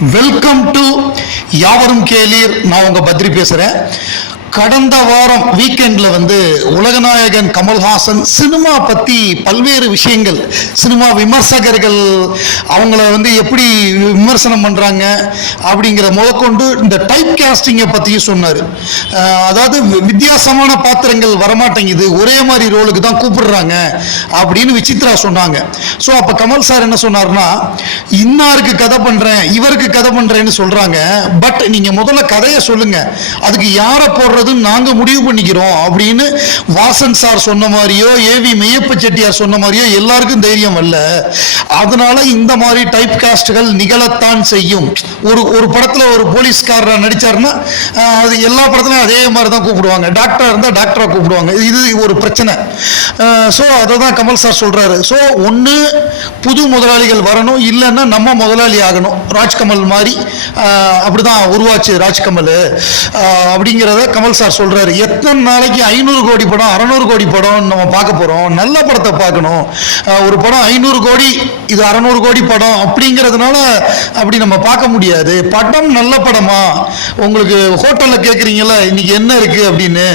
Welcome to யாவரும் கேளீர் நான் உங்க பத்ரி பேசுறேன். கடந்த வாரம் வீக்கெண்ட்ல வந்து உலகநாயகன் கமல்ஹாசன் சினிமா பத்தி பல்வேறு விஷயங்கள் சினிமா விமர்சகர்கள் அவங்கள வந்து எப்படி விமர்சனம் பண்றாங்க அப்படிங்கிற முதற்கொண்டு இந்த டைப் கேஸ்டிங்கை பத்தியும் சொன்னார் அதாவது வித்தியாசமான பாத்திரங்கள் வரமாட்டேங்குது ஒரே மாதிரி ரோலுக்கு தான் கூப்பிடுறாங்க அப்படின்னு விசித்ரா சொன்னாங்க. ஸோ அப்போ கமல் சார் என்ன சொன்னார்னா இன்னாருக்கு கதை பண்றேன் இவருக்கு கதை பண்றேன்னு சொல்றாங்க பட் நீங்க முதல்ல கதையை சொல்லுங்க அதுக்கு யாரை போடுறதுன்னு நாங்க முடிவு பண்ணிக்கிறோம் அப்படின்னு வாசன் சார் சொன்ன மாதிரியோ ஏவி மெய்யப்ப செட்டியார் சொன்ன மாதிரியோ எல்லாருக்கும் தைரியம் அல்ல அதனால இந்த மாதிரி டைப் காஸ்டுகள் நிகழத்தான் செய்யும். ஒரு ஒரு படத்துல ஒரு போலீஸ்காரர் நடிச்சாருன்னா அது எல்லா படத்துலையும் அதே மாதிரி தான் கூப்பிடுவாங்க டாக்டரா இருந்தால் டாக்டராக கூப்பிடுவாங்க. இது ஒரு பிரச்சனை. ஸோ அதை தான் கமல் சார் சொல்றாரு. ஸோ ஒன்று புது முதலாளிகள் வரணும். இல்லைன்னா நம்ம முதலாளி ஆகணும். ராஜ்கமல் மாதிரி அப்படிதான் உருவாச்சு ராஜ்கமல். அப்படிங்கிறத கமல் சார் சொல்றாரு எத்தனை நாளைக்கு ஐநூறு கோடி படம் அறநூறு கோடி படம் நம்ம பார்க்க போறோம். நல்ல படத்தை பார்க்கணும். ஒரு படம் ஐநூறு கோடி இது அறநூறு கோடி படம் அப்படிங்கிறதுனால அப்படி நம்ம பார்க்க முடியாது. படம் நல்ல படமா? உங்களுக்கு ஹோட்டலில் கேட்குறீங்கல்ல இன்னைக்கு என்ன இருக்கு அப்படின்னு.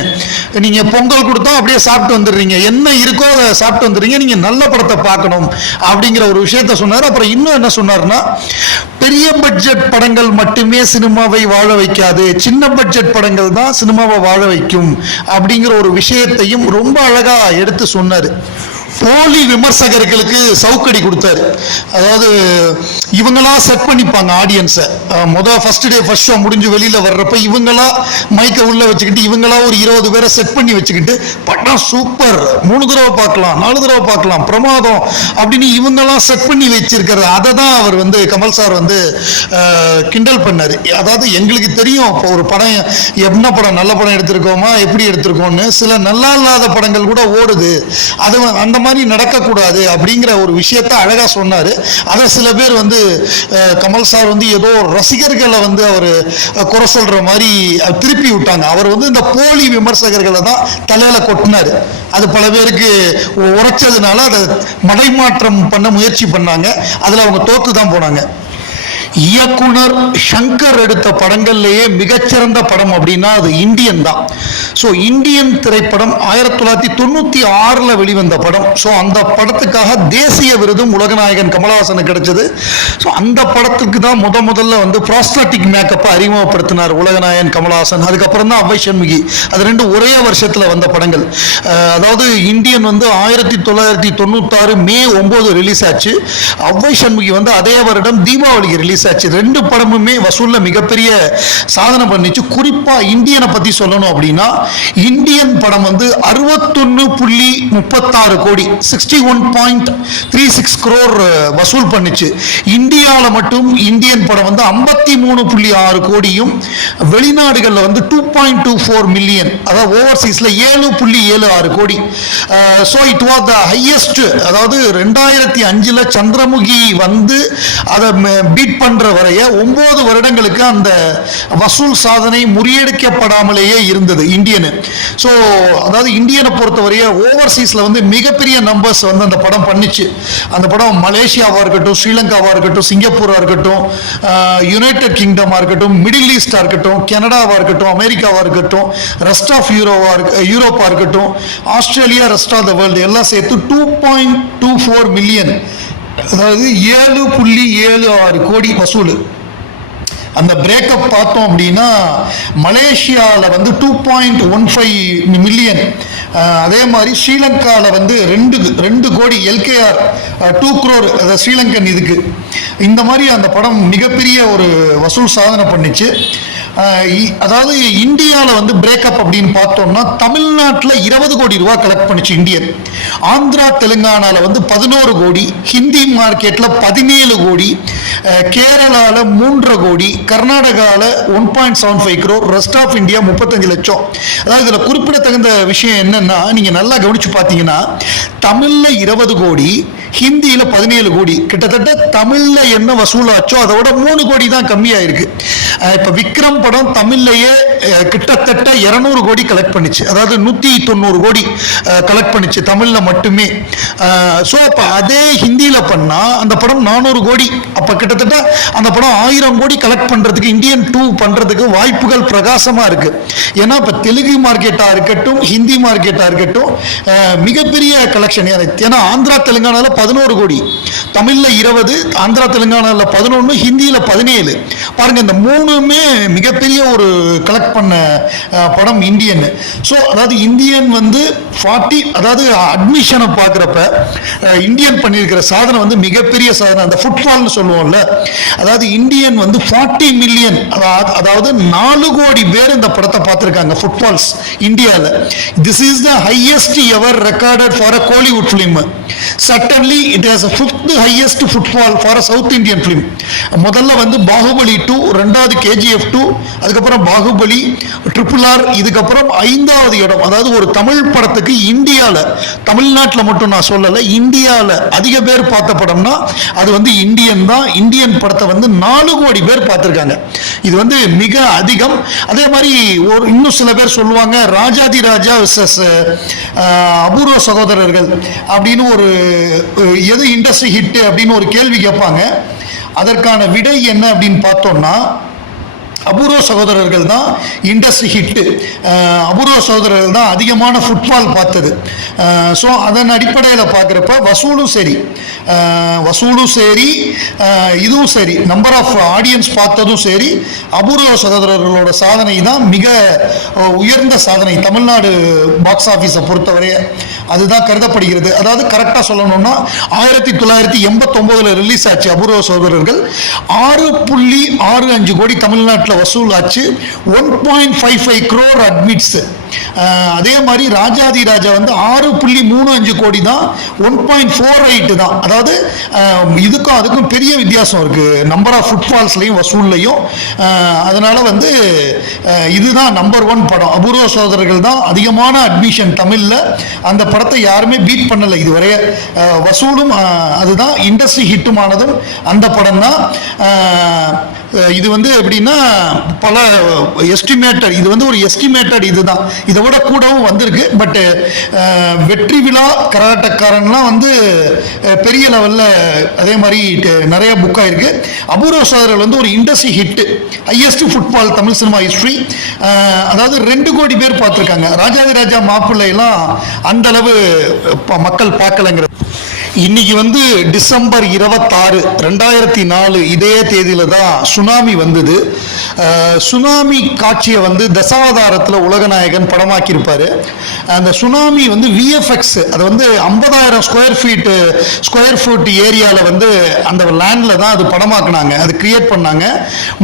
நீங்க பொங்கல் கொடுத்தா அப்படியே சாப்பிட்டு வந்துடுறீங்க. என்ன இருக்கோ அதை சாப்பிட்டு வந்துடுறீங்க. நீங்க நல்ல படத்தை பார்க்கணும் அப்படிங்கிற ஒரு விஷயத்த சொன்னார். அப்புறம் இன்னும் என்ன சொன்னார்னா பெரிய பட்ஜெட் படங்கள் மட்டுமே சினிமாவை வாழ வைக்காது. சின்ன பட்ஜெட் படங்கள் தான் சினிமாவை வாழ வைக்கும் அப்படிங்கிற ஒரு விஷயத்தையும் ரொம்ப அழகா எடுத்து சொன்னார். போலி விமர்சகர்களுக்கு சவுக்கடி கொடுத்தாரு. அதாவது இவங்களா செட் பண்ணிப்பாங்க ஆடியன்ஸை மொதல் ஃபர்ஸ்ட் டே ஃபர்ஸ்ட் ஷோ முடிஞ்சு வெளியில் வர்றப்ப இவங்களா மைக்கை உள்ளே வச்சுக்கிட்டு இவங்களா ஒரு இருபது பேரை செட் பண்ணி வச்சுக்கிட்டு படம் சூப்பர் மூணு தடவை பார்க்கலாம் நாலு தடவை பார்க்கலாம் பிரமாதம் அப்படின்னு இவங்கெல்லாம் செட் பண்ணி வச்சிருக்கிறது. அதை தான் அவர் வந்து கமல் சார் வந்து கிண்டல் பண்ணார். அதாவது எங்களுக்கு தெரியும் இப்போ ஒரு படம் என்ன படம் நல்ல படம் எடுத்திருக்கோமா எப்படி எடுத்திருக்கோம்னு. சில நல்லா இல்லாத படங்கள் கூட ஓடுது. அது அந்த மாதிரி நடக்கக்கூடாது அப்படிங்கிற ஒரு விஷயத்த அழகாக சொன்னார். அதை சில பேர் வந்து கமல் சார் வந்து ஏதோ ரசிகர்களை வந்து அவர் குறை சொல்கிற மாதிரி திருப்பி விட்டாங்க. அவர் வந்து இந்த போலி விமர்சகர்களை தான் தலையில் கொட்டினாரு. அது பல பேருக்கு உரைச்சதுனால அதை மடைமாற்றம் பண்ண முயற்சி பண்ணாங்க. அதில் அவங்க தோற்று தான் போனாங்க. இயக்குனர் சங்கர் எடுத்த படங்கள்லேயே மிகச்சிறந்த படம் அப்படின்னா அது இந்தியன் தான். ஸோ இந்தியன் திரைப்படம் ஆயிரத்தி தொள்ளாயிரத்தி தொண்ணூற்றி ஆறில் வெளிவந்த படம். ஸோ அந்த படத்துக்காக தேசிய விருதும் உலகநாயகன் கமலஹாசனுக்கு கிடைச்சது. ஸோ அந்த படத்துக்கு தான் முத முதல்ல வந்து ப்ராஸ்தாட்டிக் மேக்கப்பை அறிமுகப்படுத்தினார் உலகநாயகன் கமலஹாசன். அதுக்கப்புறம் தான் அவ்வை சண்முகி. அது ரெண்டும் ஒரே வருஷத்தில் வந்த படங்கள். அதாவது இந்தியன் வந்து ஆயிரத்தி தொள்ளாயிரத்தி தொண்ணூத்தாறு மே ஒன்பது ரிலீஸ் ஆச்சு. அவ்வை சண்முகி வந்து அதே வருடம் தீபாவளிக்கு ரிலீஸ் ஆச்சு ரெண்டு படமுமே வசூல்ல மிகப்பெரிய சாதனை பண்ணிச்சு. குறிப்பா இந்தியனை பத்தி சொல்லணும் அப்படின்னா இந்தியன் படம் வந்து அறுபத்தொன்னு புள்ளி முப்பத்தாறு கோடி sixty one point three six crore வசூல் பண்ணிச்சு. இந்தியாவில் மட்டும் இந்தியன் படம் வந்து ஐம்பத்தி மூணு புள்ளி ஆறு கோடியும் வெளிநாடுகளில் வந்து two point two four million அதாவது ஓவர்சீஸில் ஏழு புள்ளி ஏழு ஆறு கோடி. So it was the highest அதாவது ரெண்டாயிரத்தி அஞ்சில் சந்திரமுகி வந்து அதை பீட் பண்ண பண்ணுற வரைய ஒன்பது வருடங்களுக்கு அந்த வசூல் சாதனை முறியடிக்கப்படாமலேயே இருந்தது இந்தியனு. ஸோ அதாவது இந்தியனை பொறுத்தவரைய ஓவர்சீஸில் வந்து மிகப்பெரிய நம்பர்ஸ் வந்து அந்த படம் பண்ணிச்சு. அந்த படம் மலேசியாவாக இருக்கட்டும் ஸ்ரீலங்காவாக இருக்கட்டும் சிங்கப்பூராக இருக்கட்டும் யுனைடெட் கிங்டமாக இருக்கட்டும் மிடில் ஈஸ்டாக இருக்கட்டும் கனடாவாக இருக்கட்டும் அமெரிக்காவாக இருக்கட்டும் ரெஸ்ட் ஆஃப் யூரோவாக இருக்க யூரோப்பாக இருக்கட்டும் Australia rest of the world எல்லாம் சேர்த்து two point two four million அதாவது ஏழு புள்ளி ஏழு ஆறு கோடி வசூல். அந்த பிரேக்கப் பார்த்தோம் அப்படின்னா மலேசியாவில் வந்து two point one five million அதே மாதிரி ஸ்ரீலங்காவில் வந்து ரெண்டு ரெண்டு கோடி எல்கேஆர் டூ குரோர் அதாவது ஸ்ரீலங்கன் இதுக்கு. இந்த மாதிரி அந்த படம் மிகப்பெரிய ஒரு வசூல் சாதனை பண்ணிச்சு. அதாவது இந்தியாவில் வந்து பிரேக்கப் அப்படின்னு பார்த்தோம்னா தமிழ்நாட்டில் இருபது கோடி ரூபா கலெக்ட் பண்ணிச்சு இந்தியன் ஆந்திரா தெலுங்கானாவில் வந்து பதினோரு கோடி ஹிந்தி மார்க்கெட்டில் பதினேழு கோடி கேரளாவில் மூன்றரை கோடி கர்நாடகாவில் one point seven five crore rest of India முப்பத்தஞ்சு லட்சம். அதாவது இதில் குறிப்பிடத்தகுந்த விஷயம் என்னென்னா நீங்கள் நல்லா கவனித்து பார்த்தீங்கன்னா தமிழில் இருபது கோடி ஹிந்தியில் பதினேழு கோடி. கிட்டத்தட்ட தமிழில் என்ன வசூலாச்சோ அதோட மூணு கோடி தான் கம்மியாயிருக்கு. இப்போ விக்ரம் படம் தமிழ்லயே கிட்டத்தட்ட இருநூறு கோடி கலெக்ட் பண்ணிச்சு. அதாவது நூத்தி தொண்ணூறு கோடி கலெக்ட் பண்ணிச்சு தமிழ்ல மட்டுமே. ஸோ அப்போ அதே ஹிந்தியில பண்ணா அந்த படம் நானூறு கோடி. அப்போ கிட்டத்தட்ட அந்த படம் ஆயிரம் கோடி கலெக்ட் பண்றதுக்கு இந்தியன் டூ பண்றதுக்கு வாய்ப்புகள் பிரகாசமா இருக்கு. ஏன்னா இப்போ தெலுங்கு மார்க்கெட்டா இருக்கட்டும் ஹிந்தி மார்க்கெட்டா இருக்கட்டும் மிகப்பெரிய கலெக்ஷன் ஏன்னா ஆந்திரா தெலுங்கானால பதினோரு கோடி. தமிழ்ல இருபது ஆந்திரா தெலுங்கானால பதினொன்று ஹிந்தியில பதினேழு. பாருங்க இந்த மூணு ரெண்டுமே மிகப்பெரிய ஒரு கலெக்ட் பண்ண படம் இந்தியன் ஸோ அதாவது இந்தியன் வந்து ஃபார்ட்டி அதாவது அட்மிஷனை பார்க்குறப்ப இந்தியன் பண்ணியிருக்கிற சாதனை வந்து மிகப்பெரிய சாதனை. அந்த ஃபுட்பால்னு சொல்லுவோம்ல அதாவது இந்தியன் வந்து ஃபார்ட்டி மில்லியன் அதாவது நாலு கோடி பேர் இந்த படத்தை பார்த்துருக்காங்க ஃபுட்பால்ஸ் இந்தியாவில் this is the highest ever recorded for a Kollywood film suddenly it has a fifth highest footfall for a South Indian film முதல்ல வந்து பாகுபலி டூ ரெண்டாவது கேஜிஎஃப் டூ அதுக்கப்புறம் பாகுபலி ட்ரிபிள் ஆர் இதுக்கப்புறம் ஐந்தாவது இடம். அதாவது ஒரு தமிழ் படத்துக்கு இந்தியாவில் தமிழ்நாட்டில் மட்டும் நான் சொல்லலை இந்தியாவில் அதிக பேர் பார்த்த படம்னா அது வந்து இந்தியன் தான். இந்தியன் படத்தை வந்து நாலு கோடி பேர் பார்த்துருக்காங்க. இது வந்து மிக அதிகம். அதே மாதிரி ஒரு இன்னும் சில பேர் சொல்லுவாங்க ராஜாதி ராஜா விசஸ் அபூர்வ சகோதரர்கள் அப்படின்னு ஒரு எது இண்டஸ்ட்ரி ஹிட் அப்படின்னு ஒரு கேள்வி கேட்பாங்க. அதற்கான விடை என்ன அப்படின்னு பார்த்தோம்னா அபூர்வ சகோதரர்கள் தான் இண்டஸ்ட்ரி ஹிட்டு அபூர்வ சகோதரர்கள் தான் அதிகமான ஃபுட்பால் பார்த்தது. ஸோ அதன் அடிப்படையில் பார்க்குறப்ப வசூலும் சரி. வசூலும் சரி. இதுவும் சரி. நம்பர் ஆஃப் ஆடியன்ஸ் பார்த்ததும் சரி. அபூர்வ சகோதரர்களோட சாதனை தான் மிக உயர்ந்த சாதனை. தமிழ்நாடு பாக்ஸ் ஆஃபீஸை பொறுத்தவரைய அதுதான் கருதப்படுகிறது. அதாவது கரெக்டாக சொல்லணும்னா ஆயிரத்தி தொள்ளாயிரத்தி எண்பத்தொம்போதில் ரிலீஸ் ஆச்சு அபூர்வ சகோதரர்கள். ஆறு புள்ளி ஆறு அஞ்சு கோடி தமிழ்நாட்டில் வசூல் ஆச்சு one point five five crore admits அதே மாதிரி ராஜாதி ராஜா வந்து ஆறு புள்ளி மூணு அஞ்சு கோடி தான் ஒன் பாயிண்ட் ஃபோர் எயிட் தான். அதாவது இதுக்கும் அதுக்கும் பெரிய வித்தியாசம் இருக்கு. Number of ஃபுட்ஃபால்ஸ்லையும் வசூல்லையும். அஹ், அதனால வந்து இதுதான் நம்பர் ஒன் படம். அபூர்வ சோதரர்கள் தான் அதிகமான அட்மிஷன் தமிழில். அந்த படத்தை யாருமே பீட் பண்ணலை இதுவரைய வசூலும் அதுதான் இண்டஸ்ட்ரி ஹிட்டுமானதும் அந்த படம் தான். இது வந்து எப்படின்னா பல எஸ்டிமேட்டட் இது வந்து ஒரு எஸ்டிமேட்டட் இதுதான். இதை விட கூடவும் வந்திருக்கு. பட்டு வெற்றி விழா கராட்டக்காரன்லாம் வந்து பெரிய லெவலில் அதே மாதிரி நிறைய புக் ஆயிருக்கு. அபூர்வ சோதரர்கள் வந்து ஒரு industry hit highest footfall Tamil cinema history அதாவது ரெண்டு கோடி பேர் பார்த்துருக்காங்க. ராஜாதி ராஜா மாப்பிள்ளையெல்லாம் அந்தளவு ப- மக்கள் பார்க்கலங்கிறது. இன்னைக்கு வந்து டிசம்பர் இருபத்தாறு ரெண்டாயிரத்தி நாலு இதே தேதியில தான் சுனாமி வந்தது. சுனாமி காட்சியை வந்து தசாவதாரத்தில் உலகநாயகன் படமாக்கியிருப்பாரு. அந்த சுனாமி வந்து விஎஃப்எக்ஸ் அது வந்து ஐம்பதாயிரம் ஸ்கொயர் ஃபீட்டு ஸ்கொயர் ஃபீட் ஏரியாவில் வந்து அந்த லேண்டில் தான் அது படமாக்குனாங்க. அது கிரியேட் பண்ணாங்க.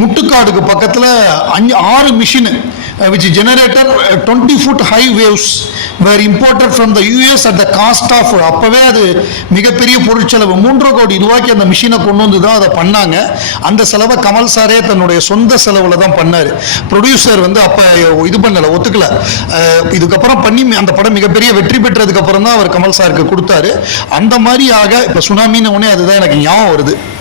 முட்டுக்காடுக்கு பக்கத்தில் அஞ்சு ஆறு machine. Uh, which generated uh, 20 foot high waves were imported from the US at the cost of அப்பவே அது மிகப்பெரிய பொருட்செலவு மூன்றரை கோடி ரூபாய்க்கு அந்த மிஷினை கொண்டு வந்து தான் அதை பண்ணாங்க. அந்த செலவை கமல் சாரே தன்னுடைய சொந்த செலவில் தான் பண்ணார். ப்ரொடியூசர் வந்து அப்போ இது பண்ணலை ஒத்துக்கல. இதுக்கப்புறம் பண்ணி அந்த படம் மிகப்பெரிய வெற்றி பெற்றதுக்கு அப்புறம் தான் அவர் கமல் சாருக்கு கொடுத்தாரு. அந்த மாதிரி ஆக இப்போ சுனாமின்னு உடனே அதுதான் எனக்கு ஞாபகம் வருது.